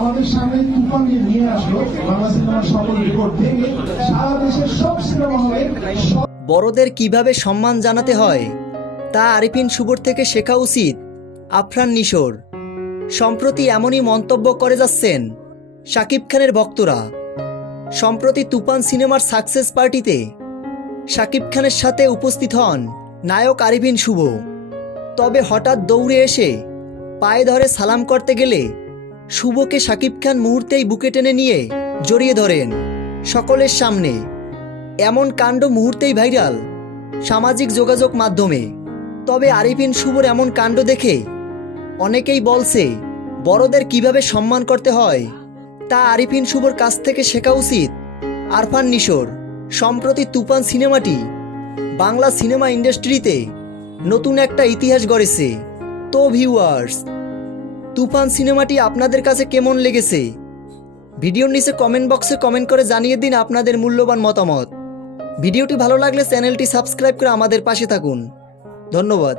আমাদের সামনে তুফান নিয়ে আসলো। বাংলা সিনেমার সকল রেকর্ড ভেঙে সারা দেশের সব সিনেমা হলে বড়দের কীভাবে সম্মান জানাতে হয়, তা আরিফিন শুভর থেকে শেখা উচিত, আফরান নিশোর। সম্প্রতি এমনই মন্তব্য করে যাচ্ছেন শাকিব খানের ভক্তরা। সম্প্রতি তুফান সিনেমার সাকসেস পার্টিতে শাকিব খানের সাথে উপস্থিত হন নায়ক আরিফিন শুভ। তবে হঠাৎ দৌড়ে এসে পায়ে ধরে সালাম করতে গেলে শুভকে শাকিব খান মুহূর্তেই বুকে টেনে নিয়ে জড়িয়ে ধরেন সকলের সামনে। এমন কাণ্ড মুহূর্তেই ভাইরাল সামাজিক যোগাযোগ মাধ্যমে। তবে আরিফিন শুভর এমন কাণ্ড দেখে অনেকেই বলছে, বড়দের কীভাবে সম্মান করতে হয়, তা আরিফিন শুভর কাছ থেকে শেখা উচিত। আরফান নিশোর, সম্প্রতি তুফান সিনেমাটি বাংলা সিনেমা ইন্ডাস্ট্রিতে নতুন একটা ইতিহাস গড়েছে। তো ভিউয়ার্স তুফান সিনেমাটি আপনাদের কাছে কেমন লেগেছে? ভিডিওর নিচে কমেন্ট বক্সে কমেন্ট করে জানিয়ে দিন আপনাদের মূল্যবান মতামত। ভিডিওটি ভালো লাগলে চ্যানেলটি সাবস্ক্রাইব করে আমাদের পাশে থাকুন। ধন্যবাদ।